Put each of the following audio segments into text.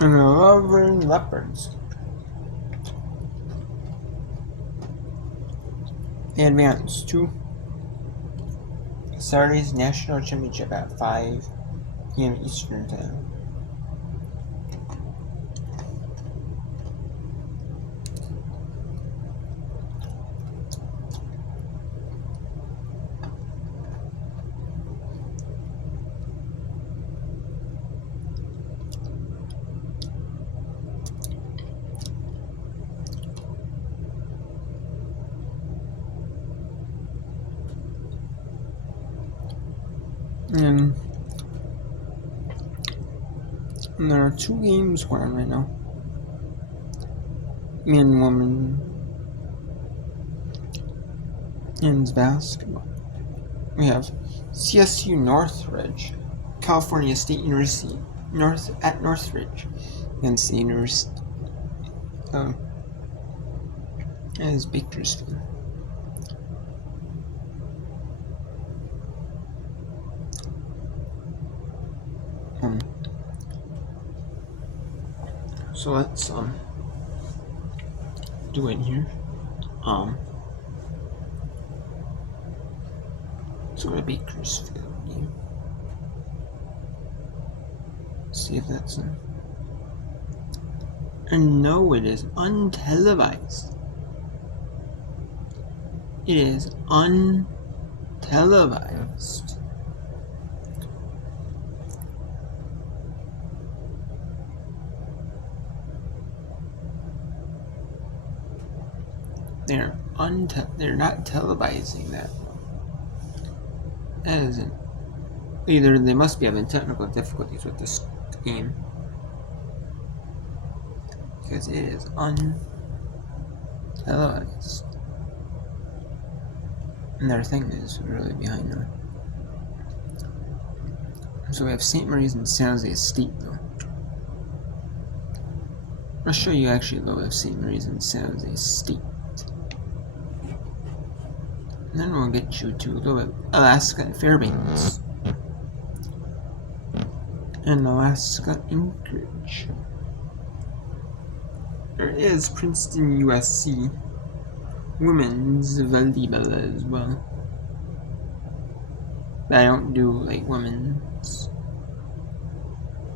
And the Lovering Leopards. They advanced to Saturday's National Championship at 5 p.m. Eastern Time. And there are 2 games going on right now. Men, women, men's basketball. We have CSU Northridge, California State University, Northridge, against the University as Bakersfield. So let's do it here. Let's go to Bakersfield game. See if that's in. And no, it is untelevised. It is untelevised. They're not televising that. That isn't. Either they must be having technical difficulties with this game, because it is untelevised. And their thing is really behind them. So we have St. Mary's and San Jose State though. I'll show you actually though of St. Mary's and San Jose State. And then we'll get you to a little bit Alaska and Fairbanks. And Alaska Anchorage. There is Princeton USC women's volleyball as well. But I don't do like women's.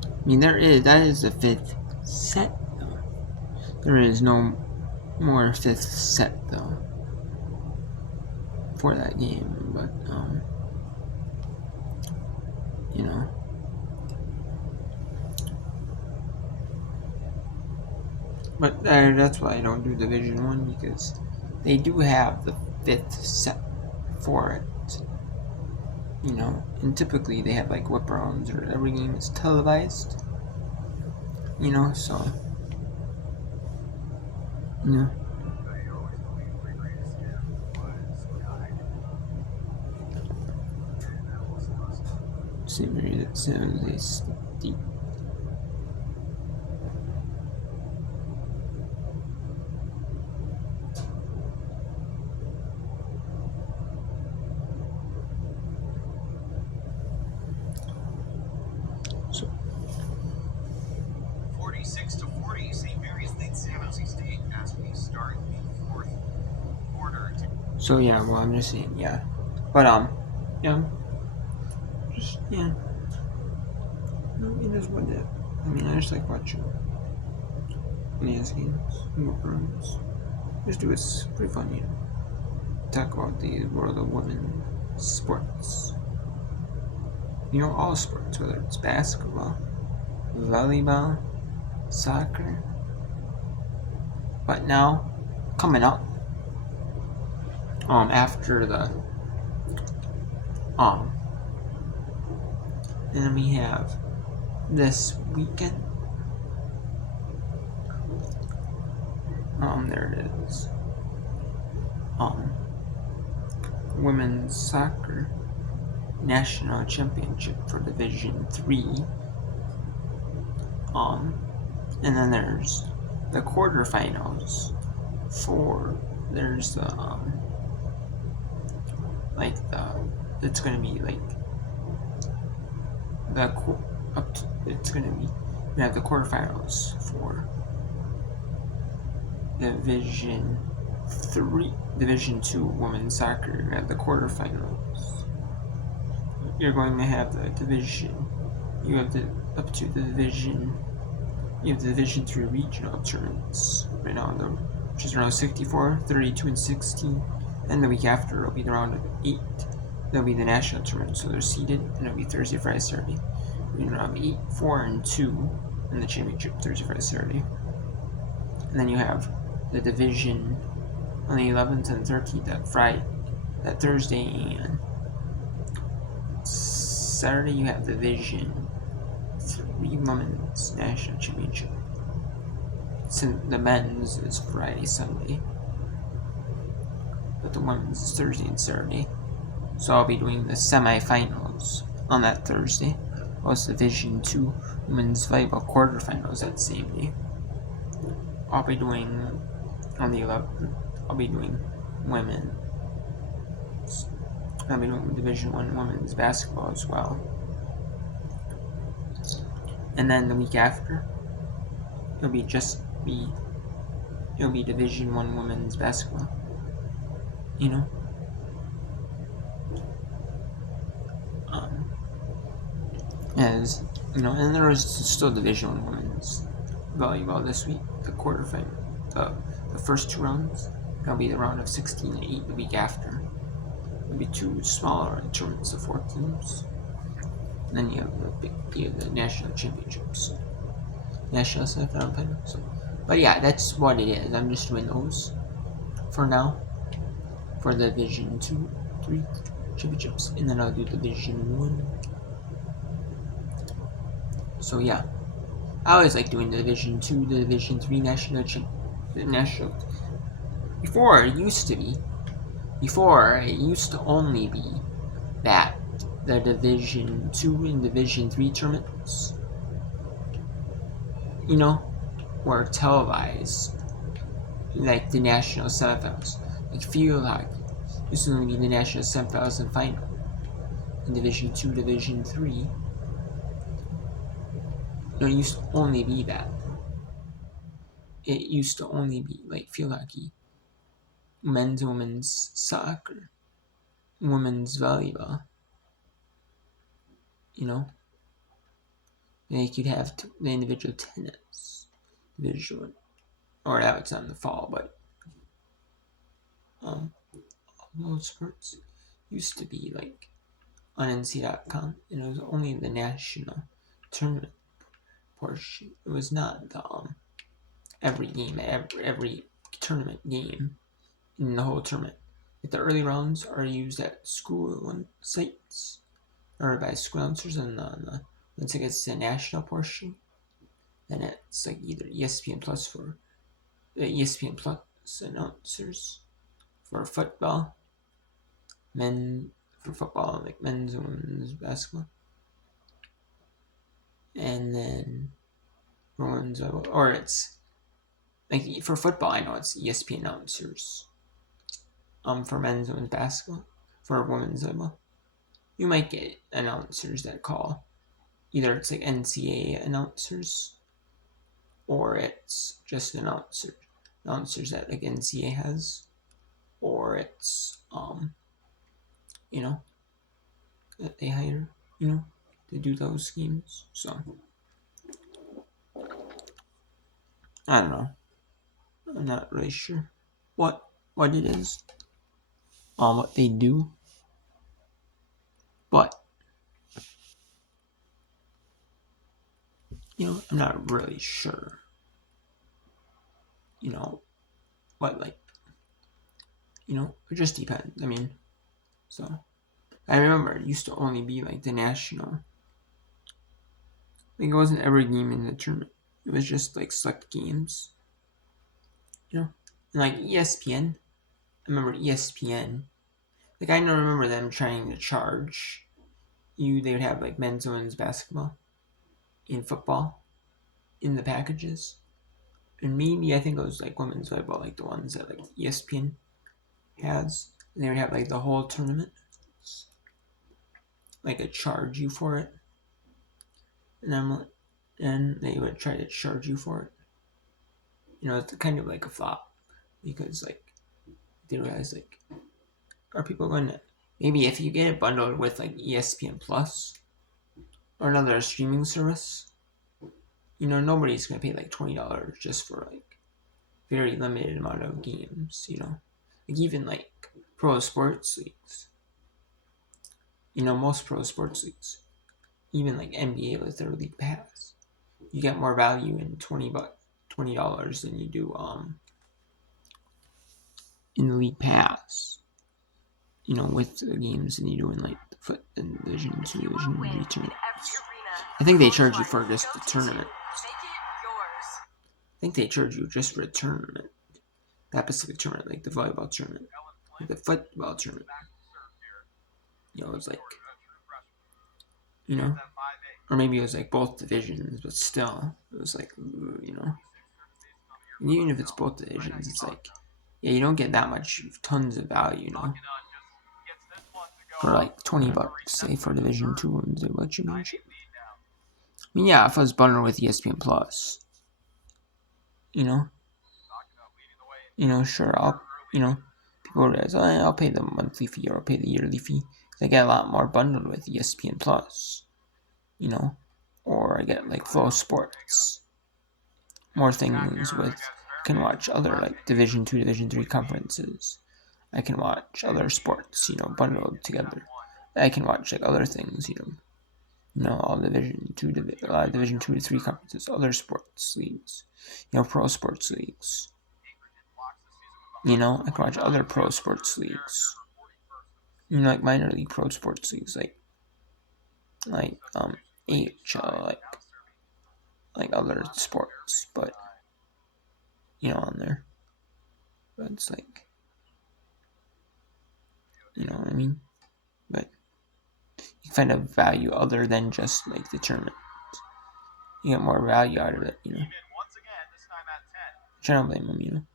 I mean that is the 5th set though. There is no more 5th set though for that game, but you know. But that's why I don't do Division 1, because they do have the 5th set for it. You know, and typically they have like whip rounds, or every game is televised. You know, so you know. St. Mary's at San Jose State. So 46-40, St. Mary's leads San Jose State as we start the 4th quarter. So yeah, well I'm just saying, yeah. But yeah. Yeah. No, it is what it is. I mean, I just like watching NAS games, runs. Just do it's pretty fun, you know. Talk about the world of women sports. You know, all sports, whether it's basketball, volleyball, soccer. But now, coming up, after the and then we have this weekend. There it is. Women's soccer national championship for Division 3. And then there's the quarterfinals for there's the it's gonna be like it's gonna be we have the quarterfinals for Division 2 women's soccer. We have the quarterfinals. You're going to have the division. You have the up to the division. You have the Division 3 regional tournaments right now, which is round 64, 32, and 16. And the week after, it'll be the round of 8. That'll be the national tournament, so they're seeded, and it'll be Thursday, Friday, Saturday. We're in round 8, 4, and 2 in the championship, Thursday, Friday, Saturday. And then you have the division on the 11th and 13th, that Thursday and Saturday. You have the Division 3 Women's National Championship. Since the men's is Friday, Sunday, but the women's is Thursday and Saturday. So I'll be doing the semifinals on that Thursday, plus Division 2 Women's Volleyball quarterfinals that same day. I'll be doing on the 11th. I'll be doing women. I'll be doing Division 1 women's basketball as well. And then the week after, it'll be Division 1 women's basketball. As and there is still Division 1 women's volleyball this week. The quarterfinal, the first 2 rounds. That'll be the round of 16 and 8 the week after. It'll be 2 smaller tournaments of 4 teams. And then you have the national championships, national semifinals. But yeah, that's what it is. I'm just doing those for now for the Division 2, 3 championships, and then I'll do Division 1. So yeah, I always like doing the Division 2, the Division 3 national. Before it used to only be that the Division 2 and Division 3 tournaments, were televised, like the national semifinals. Like field hockey used to only be the national semifinals and final. In Division 2, Division 3, it used to only be that. It used to only be like field hockey, men's, women's soccer, women's volleyball. They could have the individual tennis division, or that was on the fall, but all those sports used to be like on NCAA.com, and it was only the national tournament portion. It was not the every game, every tournament game in the whole tournament. If the early rounds are used at school sites or by school announcers, and once it gets to the national portion, then it's like either ESPN Plus for the ESPN Plus announcers for football, like men's and women's basketball, and then for women's, or it's like for football, I know it's ESPN announcers. For men's and women's basketball, for women's volleyball, you might get announcers that call. Either it's like NCAA announcers, or it's just announcers that like NCAA has, or it's that they hire, to do those schemes. So I don't know. I'm not really sure what it is, what they do, but I'm not really sure. What it just depends. I mean, so I remember it used to only be like the national. Like it wasn't every game in the tournament. It was just like select games. And like ESPN. I remember ESPN. Like I don't remember them trying to charge you. They would have like men's and women's basketball and football in the packages. And maybe I think it was like women's volleyball, like the ones that like ESPN has. And they would have like the whole tournament, like a charge you for it. And I'm like, and they would try to charge you for it. It's kind of like a flop because like they realize like, are people going to, maybe if you get it bundled with like ESPN Plus or another streaming service, nobody's going to pay like $20 just for like very limited amount of games. Like even like pro sports leagues. Most pro sports leagues, even like NBA with their league pass, you get more value in $20 than you do in the league pass. With the games than you do in like the foot and Division 2, Division 3 tournaments. I think they charge you for just the tournament. I think they charge you just for a tournament. That specific tournament, like the volleyball tournament, like the football tournament. It's like, or maybe it was like both divisions, but still, it was like, and even if it's both divisions, it's like, yeah, you don't get that much, tons of value, for like $20, say for Division 2 and the championship. I mean, yeah, if I was bundled with ESPN Plus, sure, people realize, I'll pay the monthly fee or I'll pay the yearly fee. I get a lot more bundled with ESPN Plus, or I get like Flow Sports, more things with, I can watch other like Division 2, Division 3 conferences. I can watch other sports, bundled together. I can watch like other things, all Division 2 to 3 conferences, other sports leagues, pro sports leagues. I can watch other pro sports leagues. Like minor league pro sports leagues, like AHL, like other sports, but on there. But it's like, what I mean? But you find a value other than just like the tournament. You get more value out of it, I don't blame them,